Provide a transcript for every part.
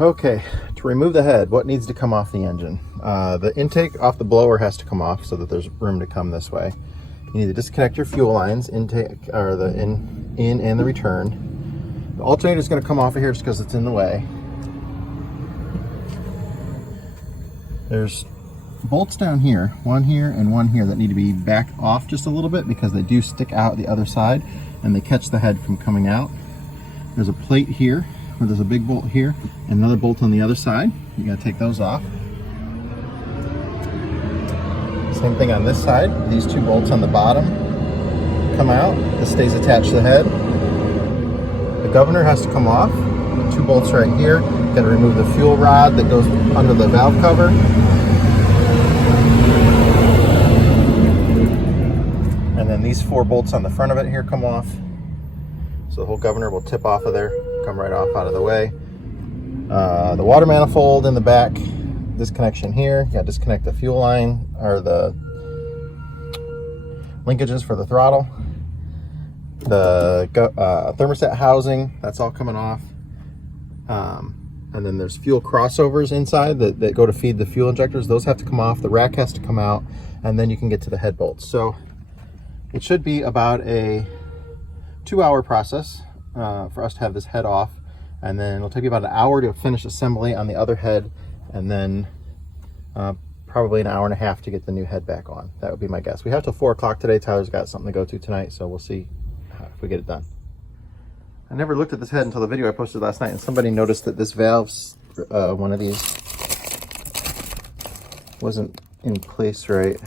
Okay, to remove the head, what needs to come off the engine? The intake off the blower has to come off so that there's room to come this way. You need to disconnect your fuel lines, intake or the in and the return. The alternator is going to come off of here just because it's in the way. There's bolts down here, one here and one here, that need to be backed off just a little bit because they do stick out the other side and they catch the head from coming out. There's a plate here where there's a big bolt here and another bolt on the other side. You got to take those off. Same thing on this side. These two bolts on the bottom come out. This stays attached to the head. The governor has to come off. The two bolts right here. You got to remove the fuel rod that goes under the valve cover. And then these four bolts on the front of it here come off. So the whole governor will tip off of there, come right off out of the way. The water manifold in the back, this connection here, you got to disconnect the fuel line or the linkages for the throttle. The thermostat housing, that's all coming off. And then there's fuel crossovers inside that go to feed the fuel injectors. Those have to come off. The rack has to come out, and then you can get to the head bolts. So it should be about a 2-hour process for us to have this head off, and then it'll take you about an hour to finish assembly on the other head, and then probably an hour and a half to get the new head back on. That would be my guess. We have till 4 o'clock today. Tyler's got something to go to tonight, so we'll see if we get it done. I never looked at this head until the video I posted last night, and somebody noticed that this valve's one of these wasn't in place right. I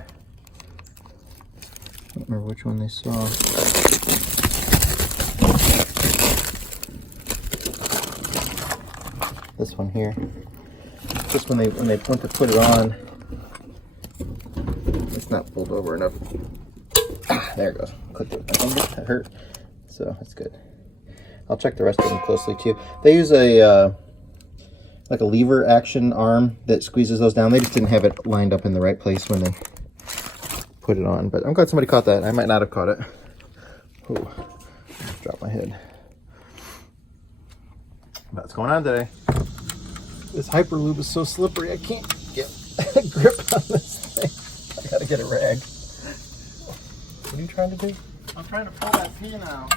don't remember which one they saw. This one here. Just when they went to put it on, it's not pulled over enough. Ah, there it goes. Clicked it with my finger. That hurt. So that's good. I'll check the rest of them closely too. They use a like a lever action arm that squeezes those down. They just didn't have it lined up in the right place when they put it on. But I'm glad somebody caught that. I might not have caught it. Ooh, drop my head. What's going on today? This Hyperlube is so slippery I can't get a grip on this thing. I gotta get a rag. What are you trying to do? I'm trying to pull that pin out.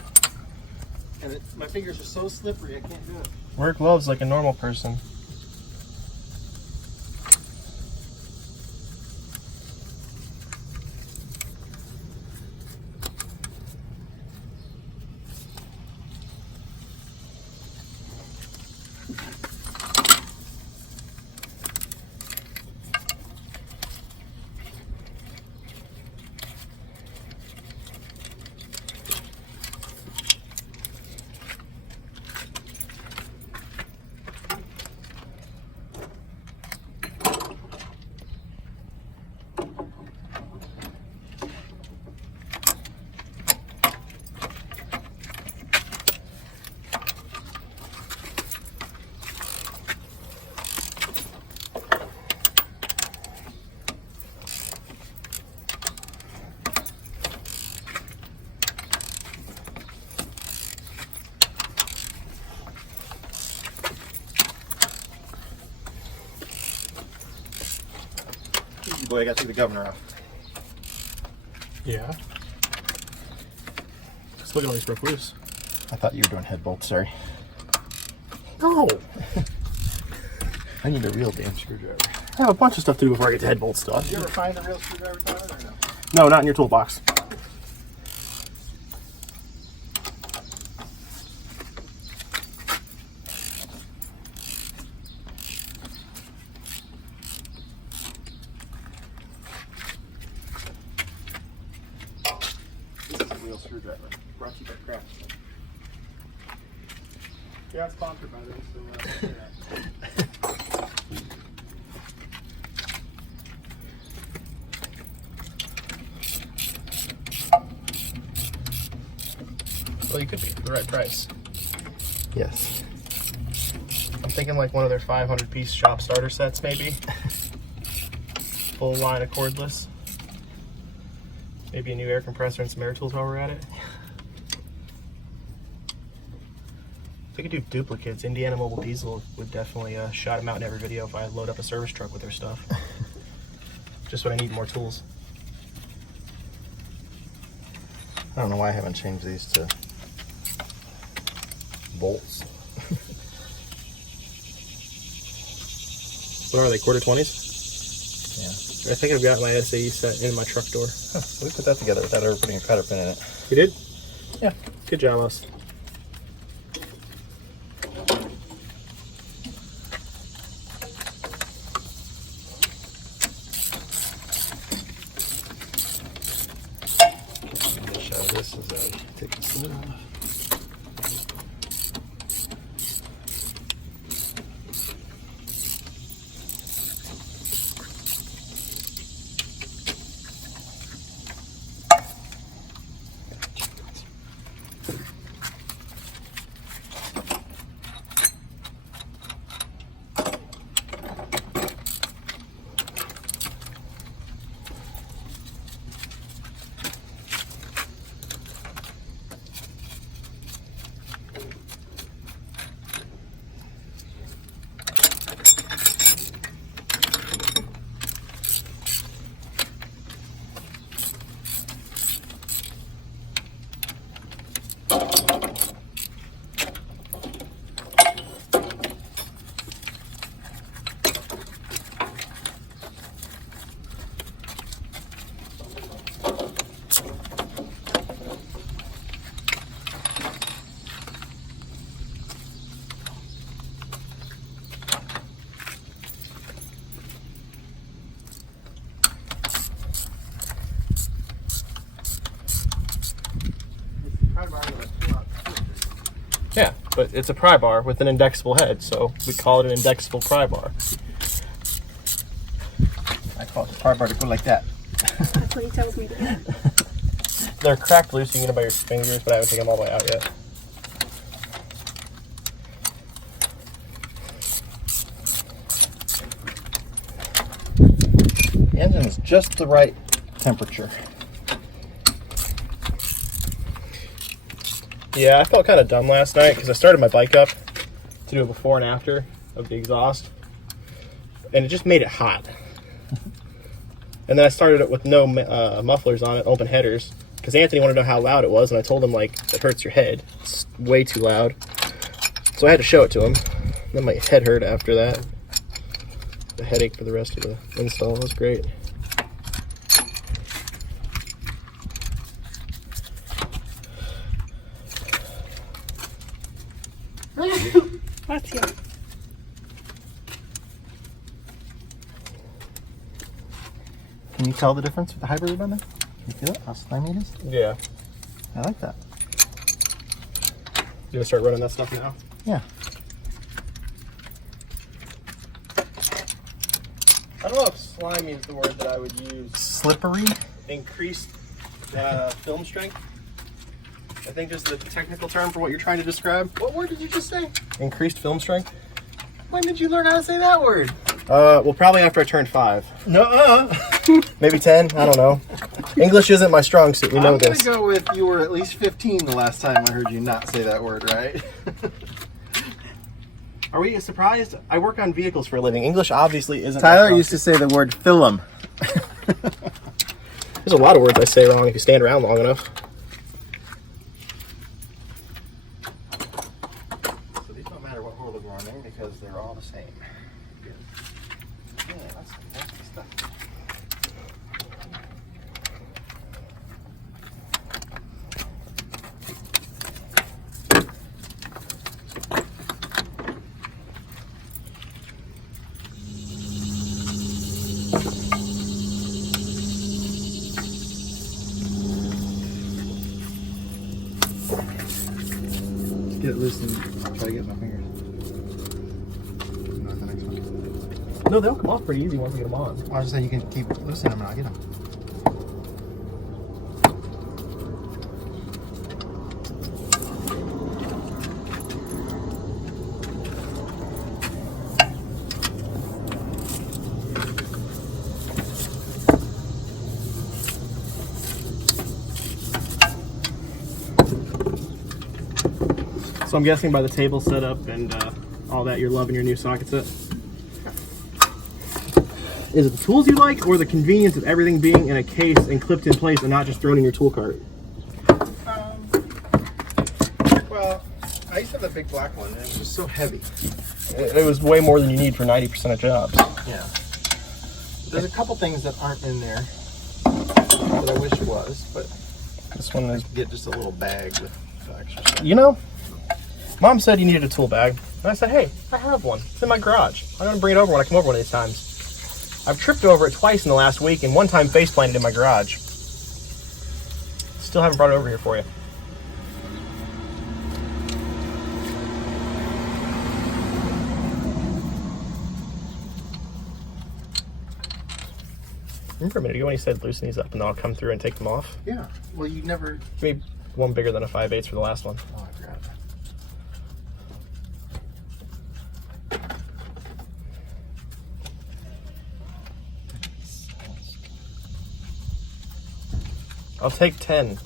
And my fingers are so slippery I can't do it. Wear gloves like a normal person. Boy, I gotta take the governor off. Yeah. Just look at all these broke loose. I thought you were doing head bolts, sorry. No! I need a real damn screwdriver. I have a bunch of stuff to do before I get to head bolt stuff. Did you ever find a real screwdriver, Tyler, or no? No, not in your toolbox. Screwdriver brought to you by Craftsman. Yeah, it's sponsored by them, so well, you could be for the right price. Yes. I'm thinking like one of their 500-piece shop starter sets, maybe. Full line of cordless. Maybe a new air compressor and some air tools while we're at it. They could do duplicates. Indiana Mobile Diesel would definitely shout them out in every video if I load up a service truck with their stuff. Just when I need more tools. I don't know why I haven't changed these to bolts. What are they, quarter 20s? Yeah. I think I've got my SAE set in my truck door. Huh, we put that together without ever putting a cutter pin in it. You did? Yeah. Good job, us. This is a take this lid off. Yeah, but it's a pry bar with an indexable head, so we call it an indexable pry bar. I call it the pry bar to go like that. That's what he tells me to do. They're cracked loose, you can get them by your fingers, but I haven't taken them all the way out yet. The engine is just the right temperature. Yeah, I felt kind of dumb last night because I started my bike up to do a before and after of the exhaust, and it just made it hot. And then I started it with no mufflers on it, open headers, because Anthony wanted to know how loud it was, and I told him, like, it hurts your head. It's way too loud. So I had to show it to him. Then my head hurt after that. The headache for the rest of the install was great. That's you. Can you tell the difference with the hybrid on there? Can you feel it? How slimy it is? Yeah. I like that. You gonna start running that stuff now? Yeah. I don't know if slimy is the word that I would use. Slippery? Increased film strength, I think is the technical term for what you're trying to describe. What word did you just say? Increased film strength? When did you learn how to say that word? Well, probably after I turned 5. No. Maybe 10, I don't know. English isn't my strong suit, we know I'm gonna this. go with you were at least 15 the last time I heard you not say that word, right? Are we surprised? I work on vehicles for a living. English obviously isn't my Tyler strong used to suit. say the word film. There's a lot of words I say wrong if you stand around long enough. So these don't matter what roller we're running because they're all the same. Good. Yeah, that's nasty stuff. Get it loose and try to get my fingers. No, the next one. No, they'll come off pretty easy once you get them on. I was just saying you can keep loosening them and I'll get them. So I'm guessing by the table setup and all that, you're loving your new socket set. Is it the tools you like, or the convenience of everything being in a case and clipped in place and not just thrown in your tool cart? Well, I used to have the big black one, and it was just so heavy. It was way more than you need for 90% of jobs. Yeah. There's a couple things that aren't in there that I wish it was, but This one is, get just a little bag with extra stuff. you know, Mom said you needed a tool bag. And I said, hey, I have one. It's in my garage. I'm going to bring it over when I come over one of these times. I've tripped over it twice in the last week, and one time face planted in my garage. Still haven't brought it over here for you. Remember a minute ago when he said loosen these up and then I'll come through and take them off? Yeah. Well, you never. Maybe one bigger than a 5/8 for the last one. Oh, I forgot. I'll take 10.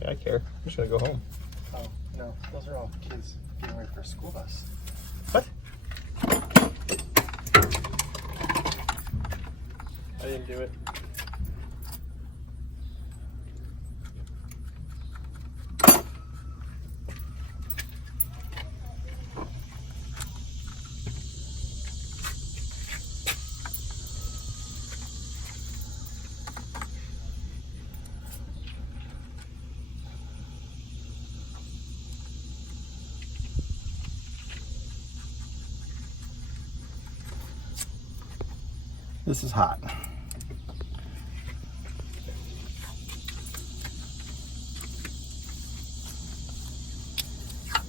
Yeah, I care. I'm just gonna go home. Oh, no. Those are all kids getting ready for a school bus. What? I didn't do it. This is hot.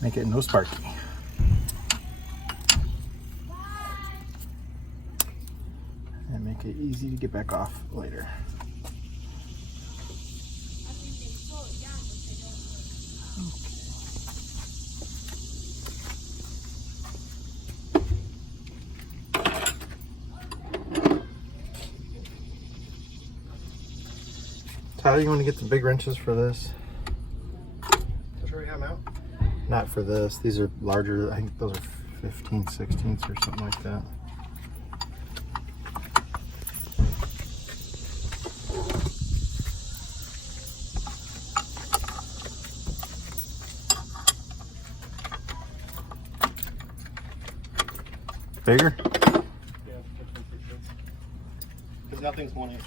Make it no sparky. And make it easy to get back off later. Tyler, you want to get the big wrenches for this? Does it already have them out? Not for this. These are larger. I think those are 15 16ths or something like that. Bigger? Yeah, because nothing's 1 inch.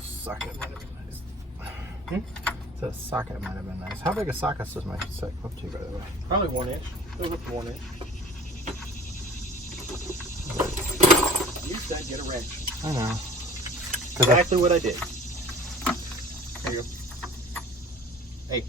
Socket might have been nice. The socket might have been nice. How big a socket does my set go up to, by the way? Probably 1 inch. It was up to 1 inch. You said get a wrench. I know. Exactly what I did. There you go. Hey.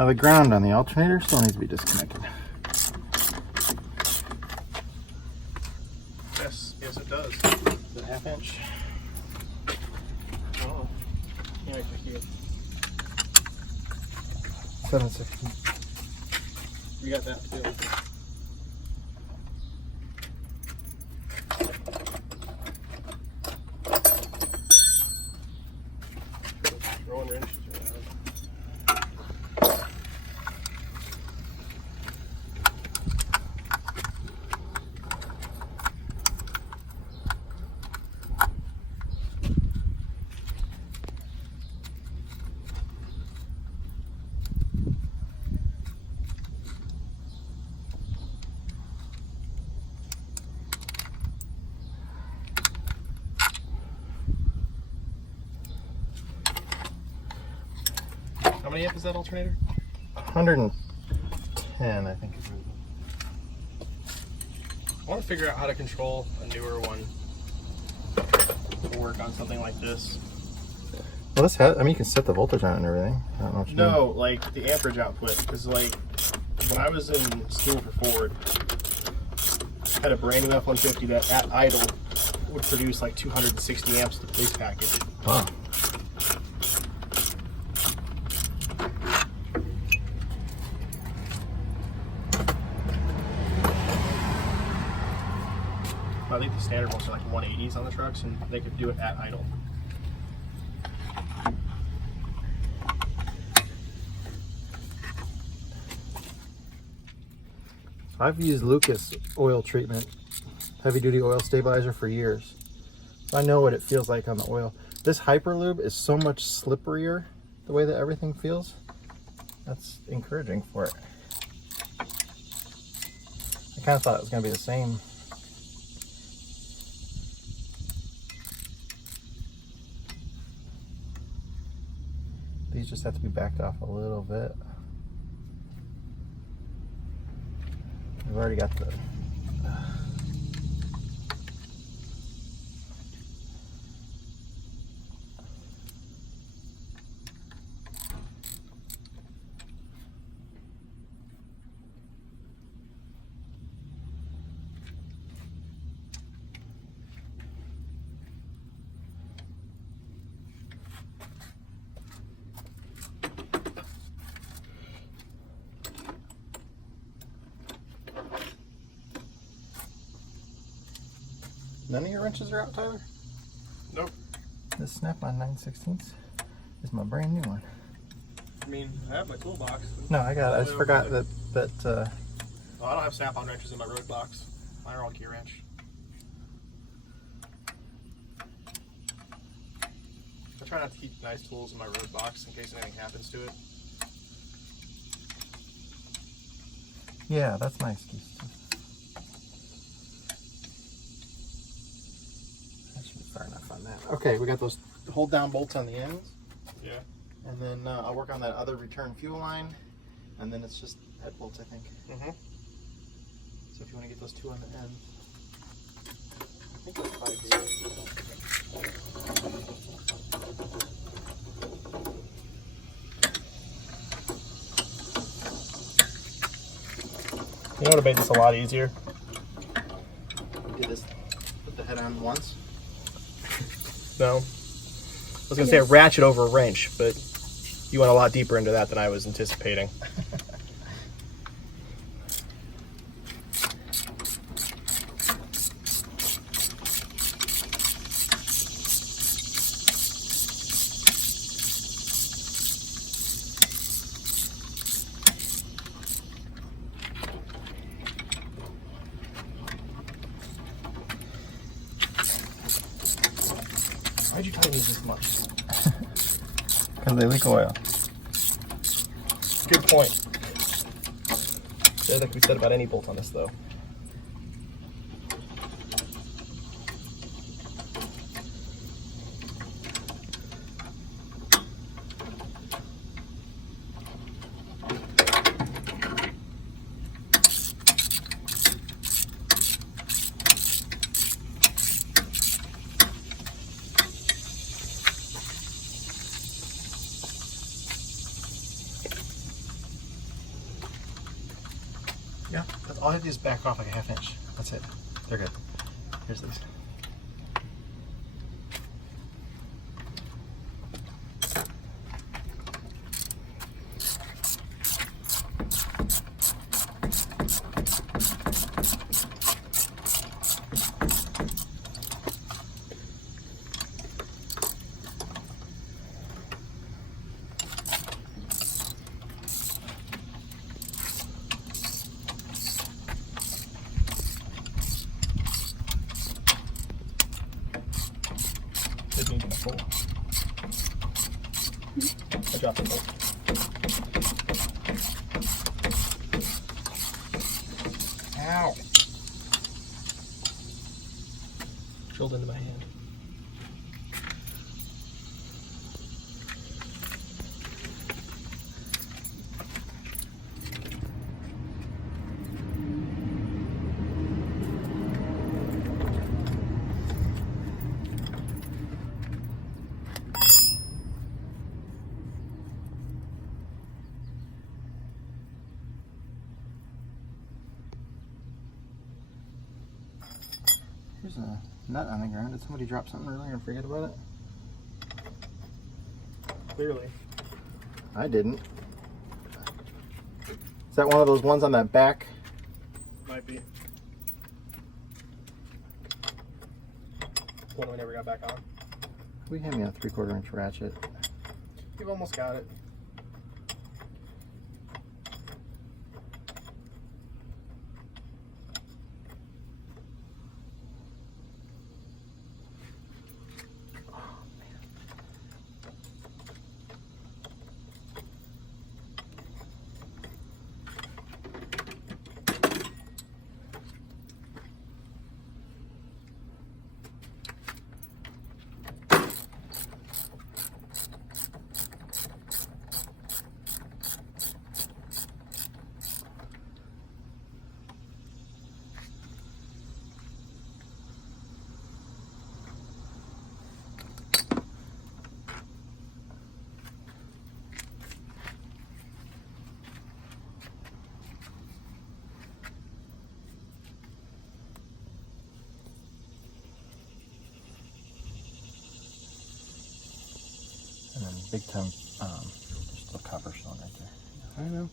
The ground on the alternator still needs to be disconnected. Yes, it does. Is it a 1/2 inch? Oh. You make the key. 7/16. You got that too. Throwing wrenches around. How many amp is that alternator? 110, I think. I want to figure out how to control a newer one to work on something like this. Well, this has, I mean, you can set the voltage on it and everything. I don't know what you mean. No, like the amperage output. Because like when I was in school for Ford, I had a brand new F-150 that at idle would produce like 260 amps to the base package. Wow. I think the standard ones are like 180s on the trucks, and they could do it at idle. I've used Lucas oil treatment, heavy duty oil stabilizer for years. I know what it feels like on the oil. This Hyperlube is so much slipperier, the way that everything feels. That's encouraging for it. I kind of thought it was going to be the same. These just have to be backed off a little bit. We've already got the None of your wrenches are out, Tyler? Nope. This Snap-on 9/16 is my brand new one. I mean, I have my toolbox. No, I got it. I just forgot that Well, I don't have Snap-on wrenches in my road box. Mine are all gear wrench. I try not to keep nice tools in my road box in case anything happens to it. yeah, that's nice, Keith. That should be far enough on that. Okay, we got those hold down bolts on the ends. Yeah. And then I'll work on that other return fuel line. And then it's just head bolts, I think. Mm-hmm. So if you want to get those two on the end. I think that's probably good. You know what made this a lot easier? We did this, put the head on once. No. I was going to say a ratchet over a wrench, but you went a lot deeper into that than I was anticipating. Why'd you tighten these this much? Because they leak oil. Good point. Like we said about any bolt on this, though. Yeah, all I have to do is back off like a ½ inch. That's it. They're good. Here's these. Didn't need to pull. I dropped the bolt. Ow! Drilled into my hand. a nut on the ground. Did somebody drop something earlier and forget about it? Clearly. I didn't. Is that one of those ones on that back? Might be. One we never got back on. We hand me a 3/4 inch ratchet. You've almost got it. And then big time, just a copper stone right there. I know.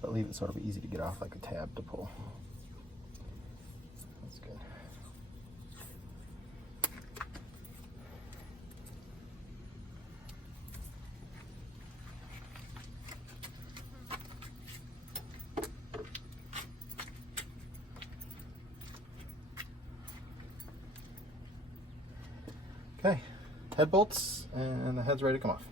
But leave it so it'll be easy to get off, like a tab to pull. That's good. Okay, head bolts, and the head's ready to come off.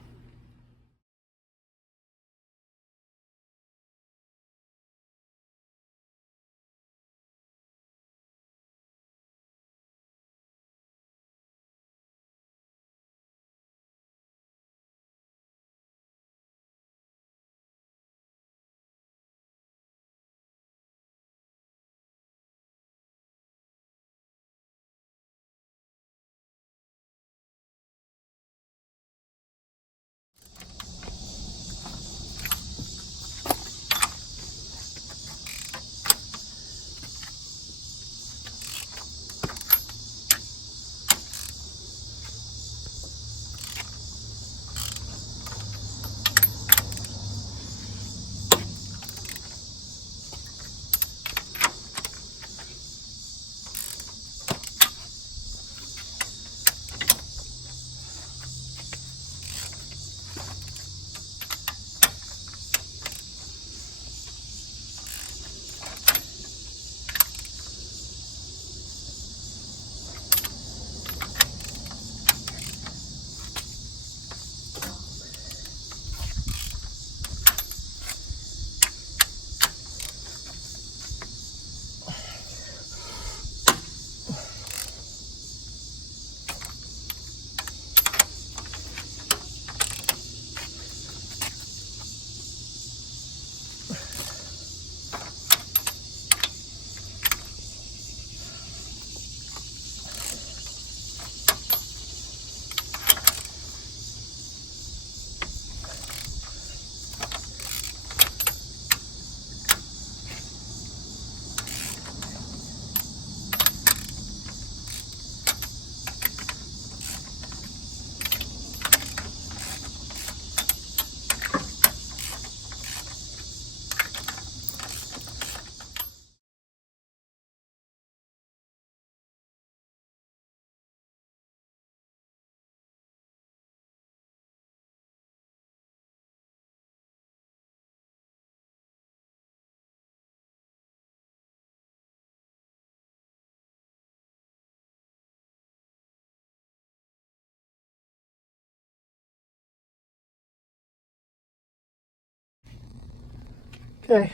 Okay,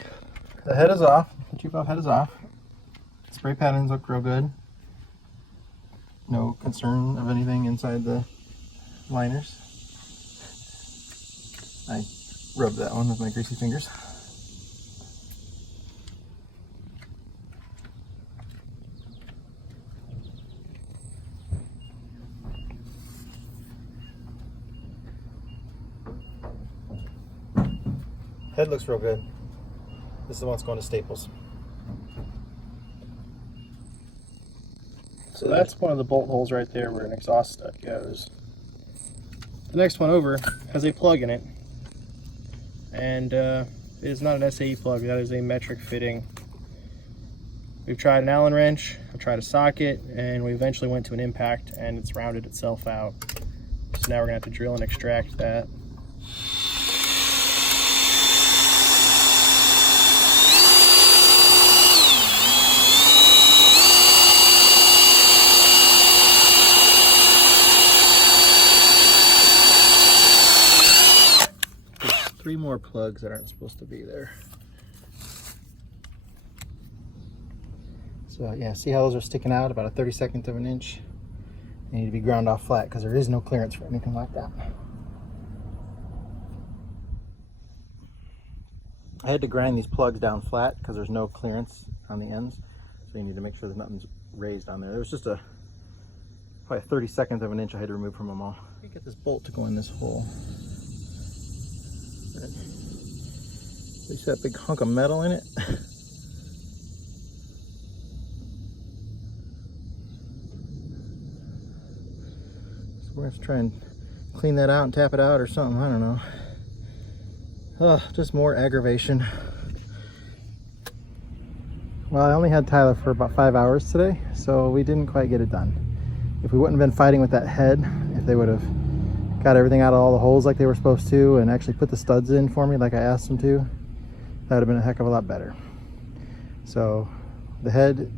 the head is off. The 2 valve head is off. Spray patterns look real good. No concern of anything inside the liners. I rubbed that one with my greasy fingers. Head looks real good. This is the one that's going to Staples. So that's one of the bolt holes right there where an exhaust stud goes. The next one over has a plug in it, and it is not an SAE plug, that is a metric fitting. We've tried an Allen wrench, I've tried a socket, and we eventually went to an impact and it's rounded itself out. So now we're gonna have to drill and extract that. Three more plugs that aren't supposed to be there. So yeah, see how those are sticking out about a 32nd of an inch? They need to be ground off flat because there is no clearance for anything like that. I had to grind these plugs down flat because there's no clearance on the ends. So you need to make sure that nothing's raised on there. There was just probably a 32nd of an inch I had to remove from them all. Let me get this bolt to go in this hole. You see that big hunk of metal in it? So we're gonna have to try and clean that out and tap it out or something, I don't know. Just more aggravation. Well, I only had Tyler for about 5 hours today, so we didn't quite get it done. If we wouldn't have been fighting with that head, if they would have got everything out of all the holes like they were supposed to and actually put the studs in for me like I asked them to, that would have been a heck of a lot better. So the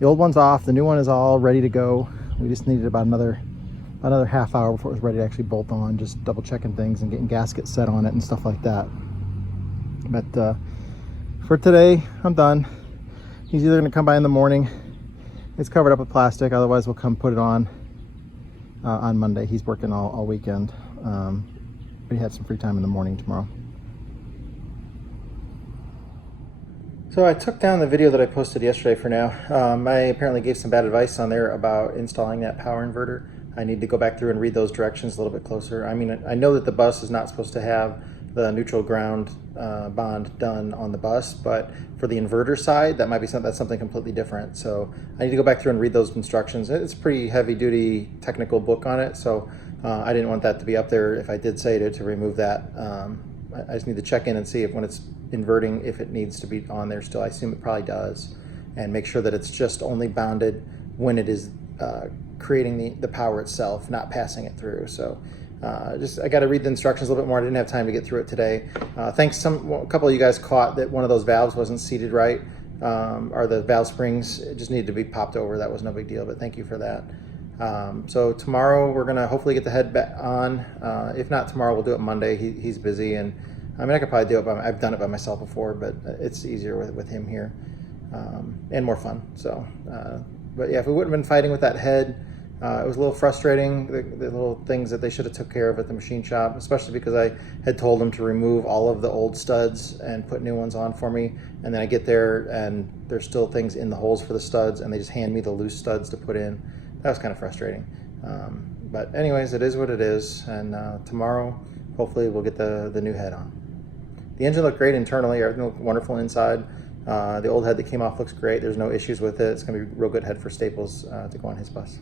old one's off, the new one is all ready to go. We just needed about another half hour before it was ready to actually bolt on, just double checking things and getting gaskets set on it and stuff like that. But for today, I'm done. He's either gonna come by in the morning, it's covered up with plastic, otherwise we'll come put it on Monday. He's working all weekend, but he had some free time in the morning tomorrow. So I took down the video that I posted yesterday for now. I apparently gave some bad advice on there about installing that power inverter. I need to go back through and read those directions a little bit closer. I mean, I know that the bus is not supposed to have the neutral ground bond done on the bus, but for the inverter side, that's something completely different. So I need to go back through and read those instructions. It's a pretty heavy duty technical book on it, so I didn't want that to be up there if I did say to remove that. I just need to check in and see if when it's inverting, if it needs to be on there still. I assume it probably does, and make sure that it's just only bounded when it is creating the power itself, not passing it through. So I got to read the instructions a little bit more. I didn't have time to get through it today. Thanks, a couple of you guys caught that one of those valves wasn't seated right, or the valve springs, it just needed to be popped over. That was no big deal, but thank you for that. So tomorrow we're gonna hopefully get the head back on. If not tomorrow, we'll do it Monday. He's busy, and I mean I could probably do it I've done it by myself before, but it's easier with him here, and more fun. So, but yeah, if we wouldn't have been fighting with that head, it was a little frustrating, the little things that they should have took care of at the machine shop, especially because I had told them to remove all of the old studs and put new ones on for me. And then I get there and there's still things in the holes for the studs, and they just hand me the loose studs to put in. That was kind of frustrating. But anyways, it is what it is. And tomorrow, hopefully we'll get the new head on. The engine looked great internally, everything looked wonderful inside. The old head that came off looks great. There's no issues with it. It's gonna be a real good head for Staples to go on his bus.